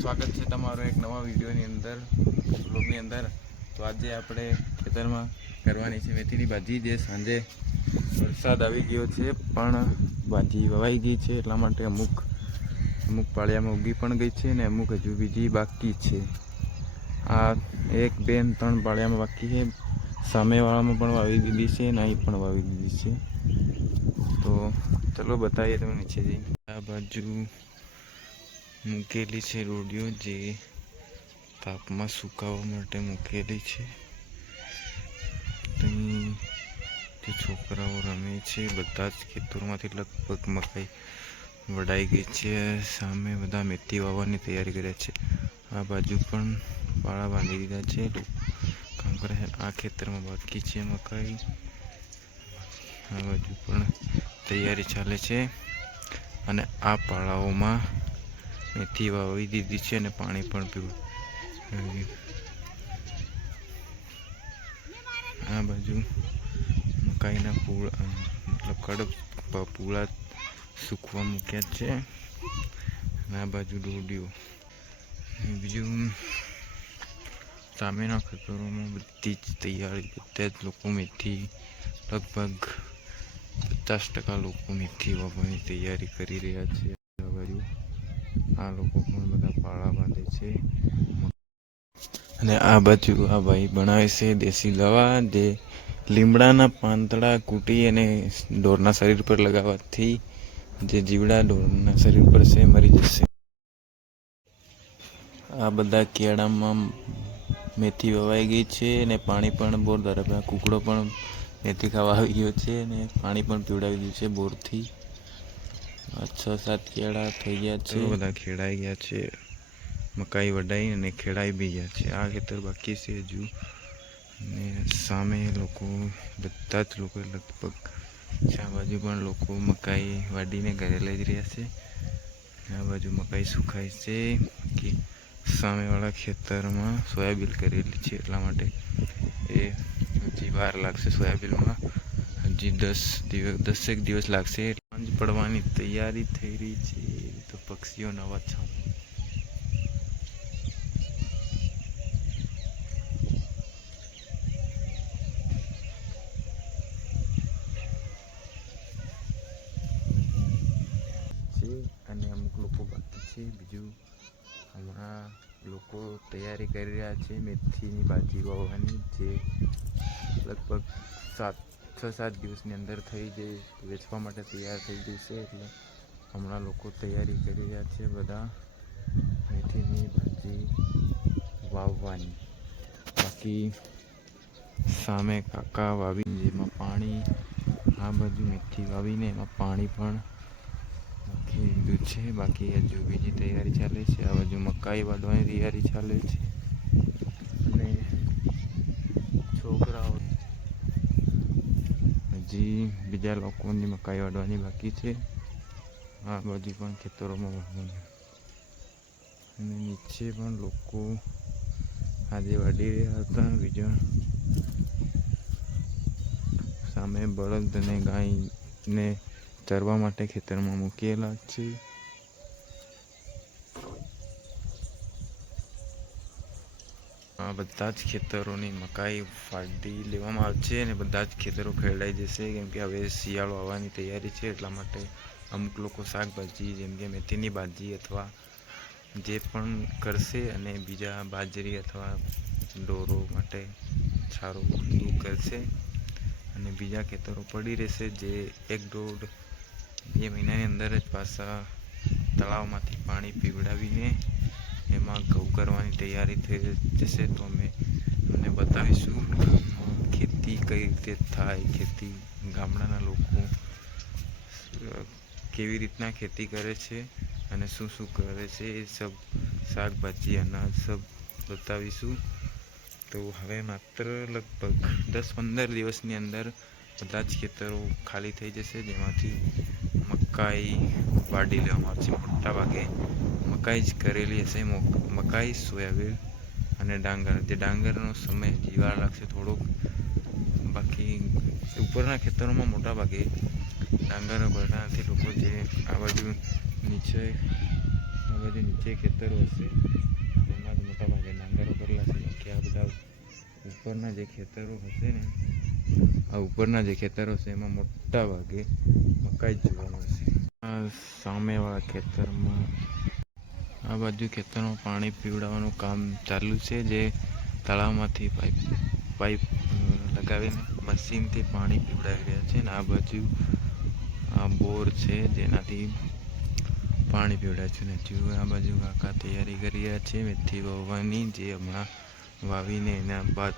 સ્વાગત છે તમારો એક નવા વિડીયોની અંદર, બ્લોગની અંદર। તો આજે આપણે ખેતરમાં કરવાની છે મેથીની ભાજી, જે સાંજે વરસાદ આવી ગયો છે પણ ભાજી વવાઈ ગઈ છે, એટલા માટે અમુક પાળિયામાં ઉગી પણ ગઈ છે ને અમુક હજુ બીજી બાકી છે। આ 1, 2, 3 પાળિયામાં બાકી છે, સામેવાળામાં પણ વાવી દીધી છે ને અહીં પણ વાવી દીધી છે। તો ચલો બતાવીએ તમે નીચે જઈને। આ બાજુ મૂકેલી છે રોડીઓ, જે તાપમાં સુકાવવા માટે મૂકેલી છે। જે છોકરાઓ રમે છે, બધા જ ખેતરમાંથી લગભગ મકાઈ વઢાઈ ગઈ છે। સામે બધા મેથી વાવવાની તૈયારી કરે છે। આ બાજુ પણ પાળા બાંધી દીધા છે, કામ કરે છે। આ ખેતરમાં બાકી છે મકાઈ, આ બાજુ પણ તૈયારી ચાલે છે અને આ પાળાઓમાં મેથી વાવી દીધી છે અને પાણી પણ પીવું। આ બાજુ મકાઈના પૂળા સૂકવા મૂક્યા છે અને આ બાજુ ડોડીઓ। બીજું સામેના ખેતરોમાં બધી જ તૈયારી, બધા જ લોકો મેથી, લગભગ 50% લોકો મેથી વાવવાની તૈયારી કરી રહ્યા છે। આ બાજુ આ લોકો પણ બધા પાળા બાંધે છે અને આ બાજુ આ ભાઈ બનાવે છે દેશી દવા, જે લીમડાના પાંદડા કૂટી અને ઢોરના શરીર પર લગાવવાથી જે જીવડા ઢોરના શરીર પર છે મરી જશે। આ બધા કેળામાં મેથી વવાઈ ગઈ છે અને પાણી પણ બોર દ્વારા કુકડો પણ મેથી ખાવા આવી ગયો છે અને પાણી પણ પીવડાવી દીધું છે બોરથી। 6-7 કેળા થઈ ગયા છે, બધા ખેડાઈ ગયા છે, મકાઈ વઢાઈ અને ખેડાઈ બી ગયા છે। આ ખેતર બાકી છે હજુ, ને સામે લોકો, બધા જ લોકો લગભગ આ બાજુ પણ લોકો મકાઈ વાઢીને ઘરે લઈ જ રહ્યા છે। આ બાજુ મકાઈ સુકાય છે કે સામેવાળા ખેતરમાં સોયાબીન કરેલી છે, એટલા માટે એ હજી વાર લાગશે સોયાબીનમાં, હજી 10 દિવસ લાગશે। સાંજ પડવાની તૈયારી થઈ રહી છે, તો પક્ષીઓનો અવાજ સાંભળો। અને અમુક લોકો બાકી છે। બીજું હમણાં લોકો તૈયારી કરી રહ્યા છે મેથીની ભાજી વાવવાની, જે લગભગ 6-7 દિવસની અંદર થઈ જાય, વેચવા માટે તૈયાર થઈ જશે। એટલે હમણાં લોકો તૈયારી કરી રહ્યા છે બધા મેથીની ભાજી વાવવાની। બાકી સામે કાકા વાવી, જેમાં પાણી, આ બાજુ મેથી વાવીને એમાં પાણી પણ નાખી દીધું છે, બાકી હજુ બીજી તૈયારી ચાલે છે। આ બાજુ મકાઈ વાઢવાની તૈયારી ચાલે છે અને છોકરાઓ હજી બીજા લોકોની મકાઈ વાઢવાની બાકી છે। આ બાજુ પણ ખેતરોમાં વાઢવાની અને નીચે પણ લોકો આજે વાઢી રહ્યા હતા। બીજા સામે બળદ અને ગાયને ચરવા માટે ખેતરમાં મૂકેલા છે। આ બધા જ ખેતરોની મકાઈ વાઢી લેવામાં આવશે અને બધા જ ખેતરો ખેડાઈ જશે, કેમ કે હવે શિયાળો આવવાની તૈયારી છે। એટલા માટે અમુક લોકો શાકભાજી, જેમ કે મેથીની ભાજી અથવા જે પણ કરશે, અને બીજા બાજરી અથવા ઢોરો માટે સારું કરશે અને બીજા ખેતરો પડી રહેશે, જે 1-2 મહિનાની અંદર જ પાછા તળાવમાંથી પાણી પીવડાવીને એમાં ઘઉં કરવાની તૈયારી થઈ જશે। તો અમે તમને બતાવીશું ખેતી કઈ રીતે થાય, ખેતી ગામડાના લોકો કેવી રીતના ખેતી કરે છે અને શું શું કરે છે, એ સબ શાકભાજી, અનાજ સબ બતાવીશું। તો હવે માત્ર લગભગ 10-15 દિવસની અંદર બધા જ ખેતરો ખાલી થઈ જશે, જેમાંથી મકાઈ વાઢી લેવામાં આવશે। મોટા ભાગે મકાઈ જ કરેલી હશે, મકાઈ, સોયાબીન અને ડાંગર। જે ડાંગરનો સમય હજી વાર લાગશે થોડોક, બાકી ઉપરના ખેતરોમાં મોટા ભાગે ડાંગર ભરતા નથી લોકો। જે આ બાજુ નીચે આ બાજુ નીચે ખેતરો હશે, એમાં તો મોટા ભાગે ડાંગરો કરેલા છે. બાકી આ બધા ઉપરના જે ખેતરો હશે ને, આ ઉપરના જે ખેતરો છે એમાં મોટા ભાગે મકાઈ જ જોવા મળશે. આ સામેવાળા ખેતરમાં આ બાજુ ખેતરમાં પાણી પીવડાવવાનું કામ ચાલુ છે, જે તળાવમાંથી પાઇપ લગાવીને મશીનથી પાણી પીવડાવી રહ્યા છે. અને આ બાજુ આ બોર છે જેનાથી પાણી પીવડાવે છે. ને જુઓ આ બાજુ કાકા તૈયારી કરી રહ્યા છે મેથી વાવવાની, જે હમણાં વાવીને એના બાદ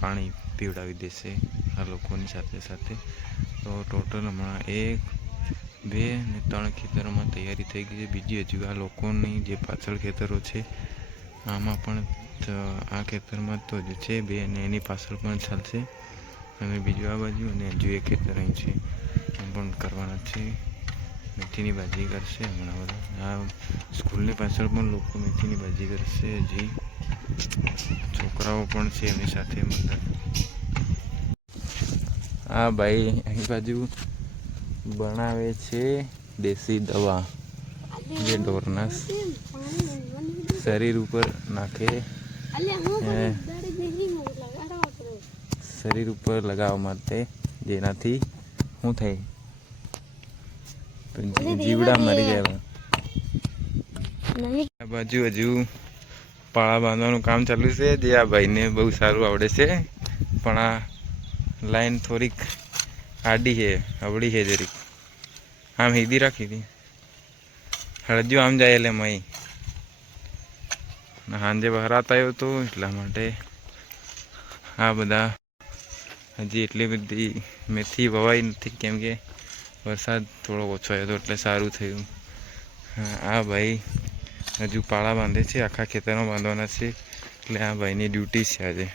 પાણી પીવડાવી દેશે આ લોકોની સાથે સાથે. તો ટોટલ હમણાં 1, 2 અને 3 ખેતરોમાં તૈયારી થઈ ગઈ છે. બીજી હજુ આ લોકોની જે પાછળ ખેતરો છે આમાં પણ આ ખેતરમાં તો હજુ છે 2 અને એની પાછળ પણ ચાલશે. અને બીજું આ બાજુ અને હજુ એક ખેતર અહીં છે, એમ પણ કરવાના છે. મેથીની ભાજી કરશે હમણાં બધા. આ સ્કૂલની પાછળ પણ લોકો મેથીની ભાજી કરશે. હજી છોકરાઓ પણ છે એમની સાથે. મતલબ આ ભાઈ અહીં બાજુ બનાવે છે દેશી દવા, જે ઢોરના શરીર ઉપર નાખે, શરીર ઉપર લગાવવા માટે, જેનાથી શું થાય, જીવડા મરી જાય. આ બાજુ હજુ પાળા બાંધવાનું કામ ચાલુ છે, જે આ ભાઈને બહુ સારું આવડે છે. પણ આ લાઈન થોડીક આડી છે, અવળી છે જરીક. આમ સીધી રાખી હતી, હળજો આમ જાય એટલે મય સાંજે વરાત આવ્યો હતો એટલા માટે આ બધા હજી એટલી બધી મેથી વવાઈ નથી, કેમ કે વરસાદ થોડો ઓછો આવ્યો હતો એટલે સારું થયું. આ ભાઈ હજુ પાળા બાંધે છે, આખા ખેતરમાં બાંધવાના છે, એટલે આ ભાઈની ડ્યુટી છે આજે.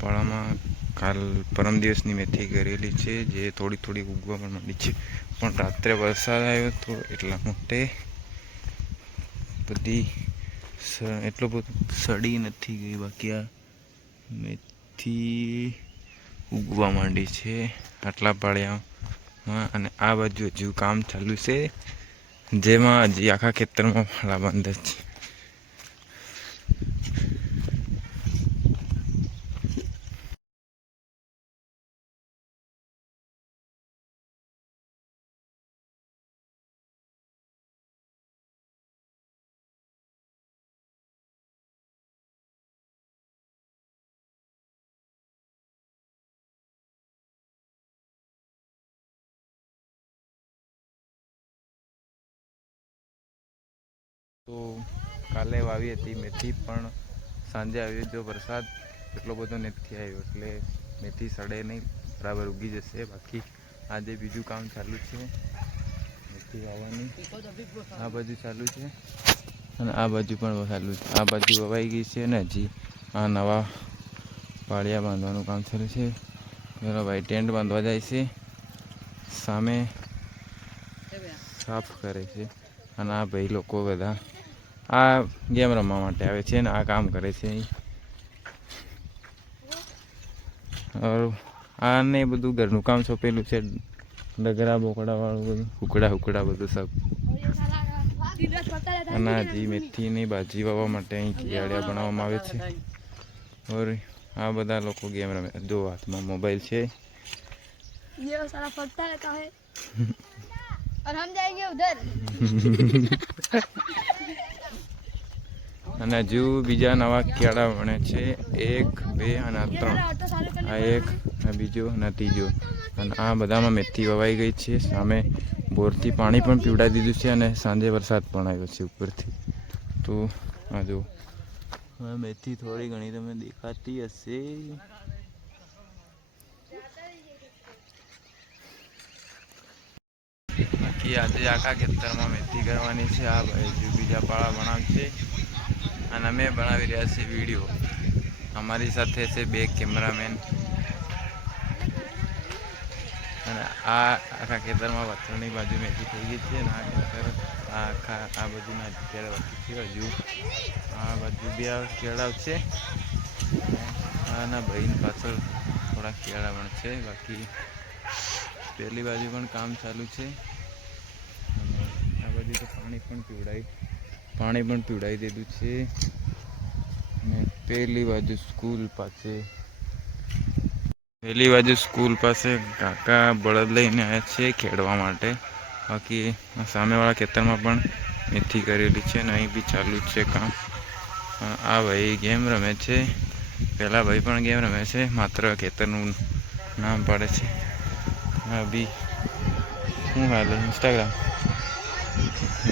પાળામાં કાલ પરમ દિવસની મેથી કરેલી છે, જે થોડી થોડી ઉગવા પણ માંડી છે. પણ રાત્રે વરસાદ આવ્યો હતો એટલા માટે બધી એટલો બધો સડી નથી ગઈ. બાકી આ મેથી ઉગવા માંડી છે આટલા પાળિયામાં. અને આ બાજુ હજુ કામ ચાલુ છે, જેમાં હજી આખા ખેતરમાં પાળા બાંધે છે. તો કાલે વાવી હતી મેથી, પણ સાંજે આવ્યો જો વરસાદ, એટલો બધો નથી આવ્યો એટલે મેથી સડે નહીં, બરાબર ઉગી જશે. બાકી આજે બીજું કામ ચાલુ છે મેથી વાવવાની. આ બાજુ ચાલુ છે અને આ બાજુ પણ ચાલુ છે. આ બાજુ વવાઈ ગઈ છે ને હજી આ નવા પાળિયા બાંધવાનું કામ ચાલુ છે. પેલો ભાઈ ટેન્ટ બાંધવા જાય છે, સામે સાફ કરે છે. અને આ ભાઈ લોકો બધા આ ગેમ રમવા માટે આવે છે ને આ કામ કરે છે. આને બધું ઘરનું કામ સોંપેલું છે, ડગરા બોકડા વાળું બધું, હુકડા બધું સબ. અને હજી મેથીની ભાજી વાવવા માટે અહીં કિયાળિયા બનાવવામાં આવે છે. ઓર આ બધા લોકો ગેમ રમે, જો હાથમાં મોબાઈલ છે. और हम जाएंगे उधर અને હજુ બીજા નવા કેળા વણે છે, 1, 2 અને 3. આ એક, આ બીજો અને ત્રીજો. અને આ બધામાં મેથી વવાઈ ગઈ છે. સામે બોરથી પાણી પણ પીવડાવી દીધું છે અને સાંજે વરસાદ પણ આવ્યો છે ઉપરથી. તો આ જો મેથી થોડી ઘણી તમને દેખાતી હશે. બાકી આજે આખા ખેતરમાં મેથી કરવાની છે. આ ભાઈ બીજા પાળા બનાવશે અને અમે બનાવી રહ્યા છીએ વિડીયો. અમારી સાથે છે 2 કેમેરામેન. અને આ આખા ખેતરમાં વથરણી બાજુ મેથી થઈ ગઈ છે. અને આ ખેતર આ બાજુના અત્યારે બાકી છે. હજુ આ બાજુ બી આ કેળા છે. આના ભાઈની પાછળ થોડા કેળા પણ છે. બાકી પેલી બાજુ પણ કામ ચાલુ છે. અને આ બાજુ તો પાણી પણ પીવડાવી દીધું છે. અને પેલી બાજુ સ્કૂલ પાસે કાકા બળદ લઈને આવ્યા છે ખેડવા માટે. બાકી સામેવાળા ખેતરમાં પણ મેથી કરેલી છે. અને અહીં બી ચાલુ જ છે કામ. આ ભાઈ ગેમ રમે છે. પેલા ભાઈ પણ ગેમ રમે છે, માત્ર ખેતરનું નામ પાડે છે. अभी શું હાલે इंस्टाग्राम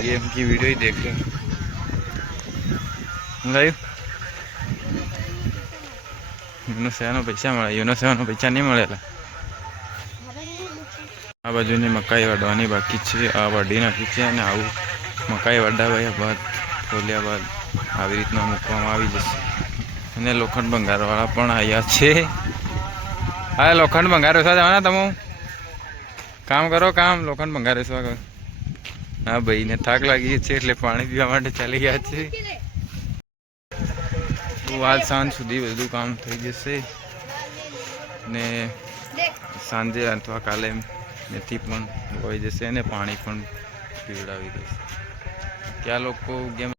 गेम की वीडियो ही देख रहे लाइव યુનોસેવાનો પૈસા મળે. યુનોસેવાનો પૈસા નહીં મળેલા. આ બાજુની મકાઈ વાઢવાની બાકી છે. આ વાઢી નાખી છે. અને આવું મકાઈ વાઢાવ્યા બાદ ખોલ્યા બાદ આવી રીતના મૂકવામાં આવી જશે. અને લોખંડ ભંગારવાળા પણ આવ્યા છે. હા, લોખંડ ભંગાર વેચવા જવાના તમે? કામ કરો, કામ લોખંડ ભંગાર વેચવા કરો. હા ભાઈને થાક લાગી છે એટલે પાણી પીવા માટે ચાલી ગયા છે. આજ સાંજ સુધી બધું કામ થઈ જશે. ને સાંજે અથવા કાલે મેથી પણ વહી જશે અને પાણી પણ પીવડાવી દેશે. ક્યાં લોકો ગેમ